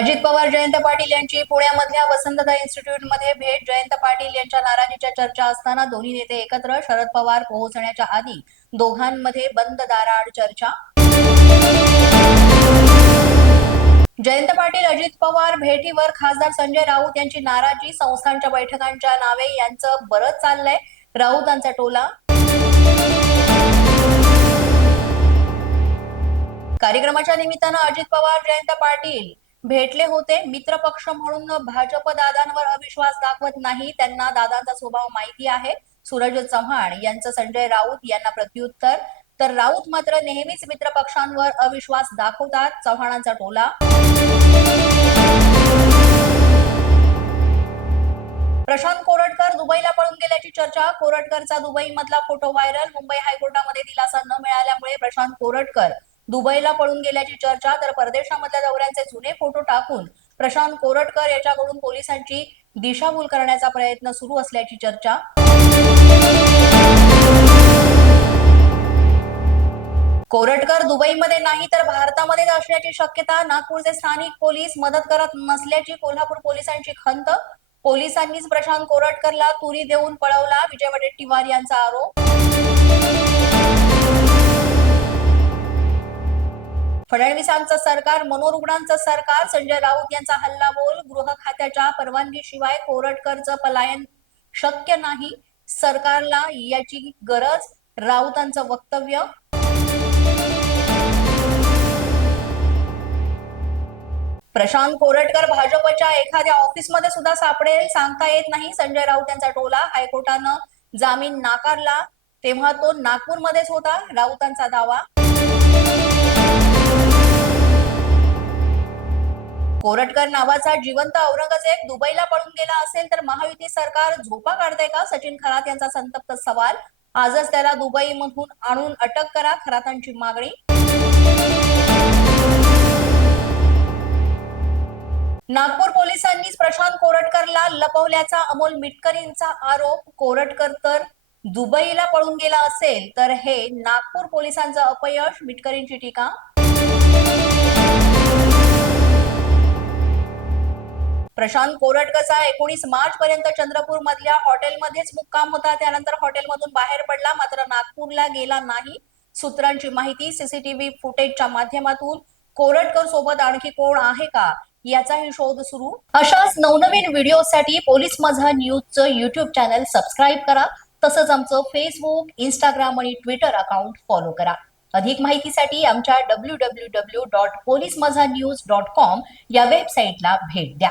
अजित पवार जयंत पाटील यांची पुण्यामधल्या वसंतदा इन्स्टिट्यूटमध्ये भेट. जयंत पाटील यांच्या नाराजीच्या चर्चा असताना दोन्ही नेते एकत्र शरद पवार पोहोचण्याच्या आधी दोघांमध्ये बंद दाराआड चर्चा. जयंत पाटील अजित पवार भेटीवर खासदार संजय राऊत यांची नाराजी संस्थांच्या बैठकांच्या नावे यांचं बरंच चाललंय. राऊतांचा टोला. कार्यक्रमाच्या निमित्तानं अजित पवार जयंत पाटील भेटले होते. मित्रपक्ष म्हणून भाजप दादांवर अविश्वास दाखवत नाही. त्यांना दादांचा स्वभाव माहिती आहे. सूरज चव्हाण यांचं संजय राऊत यांना प्रत्युत्तर. तर राऊत मात्र नेहमीच मित्रपक्षांवर अविश्वास दाखवतात. चव्हाणांचा टोला. प्रशांत कोरटकर दुबईला पळून गेल्याची चर्चा. कोरटकरचा दुबई मधला फोटो व्हायरल. मुंबई हायकोर्टामध्ये दिलासा न मिळाल्यामुळे प्रशांत कोरटकर दुबईला पळून गेल्याची चर्चा तर परदेशामधल्या दौऱ्यांचे जुने फोटो टाकून प्रशांत कोरटकर याच्याकडून पोलिसांची दिशाभूल करण्याचा प्रयत्न सुरू असल्याची चर्चा. कोरटकर दुबईमध्ये नाही तर भारतामध्येच असण्याची शक्यता. नागपूरचे स्थानिक पोलीस मदत करत नसल्याची कोल्हापूर पोलिसांची खंत. पोलिसांनीच प्रशांत कोरटकरला तुरी देऊन पळवला. विजय वडेट्टीवार यांचा आरोप. फडणवीसांचं सरकार मनोरुग्णांचं सरकार संजय राऊत यांचा हल्लाबोल गृह खात्याच्या परवानगीशिवाय कोरटकरचं पलायन शक्य नाही सरकारला याची गरज राऊतांचं वक्तव्य. प्रशांत कोरटकर भाजपच्या एखाद्या ऑफिसमध्ये सुद्धा सापडेल सांगता येत नाही संजय राऊत यांचा टोला. हायकोर्टानं जामीन नाकारला तेव्हा तो नागपूरमध्येच होता राऊतांचा दावा. कोरटकर नावाचा जिवंत औरंगजेब दुबईला पळून गेला असेल तर महायुती सरकार झोपा काढते का? सचिन खरात यांचा संतप्त सवाल. आजच त्याला दुबईमधून आणून अटक करा खरातांची मागणी. नागपूर पोलिसांनीच प्रशांत कोरटकरला लपवल्याचा अमोल मिटकरींचा आरोप. कोरटकर तर दुबईला पळून गेला असेल तर हे नागपूर पोलिसांचं अपयश मिटकरींची टीका. प्रशांत कोरटकचा एकोणीस मार्च पर्यंत चंद्रपूर मधल्या हॉटेलमध्येच मुक्काम होता. त्यानंतर हॉटेलमधून बाहेर पडला मात्र नागपूरला गेला नाही. सूत्रांची माहिती सीसीटीव्ही फुटेजच्या माध्यमातून कोरटकर सोबत आणखी कोण आहे का? याचाही शोध सुरू. अशाच नवनवीन व्हिडिओसाठी पोलीस माझा न्यूजचं युट्यूब चॅनल सबस्क्राईब करा. तसंच आमचं फेसबुक इंस्टाग्राम आणि ट्विटर अकाउंट फॉलो करा. अधिक माहितीसाठी आमच्या W W W dot police Majha news dot com या वेबसाईटला भेट द्या.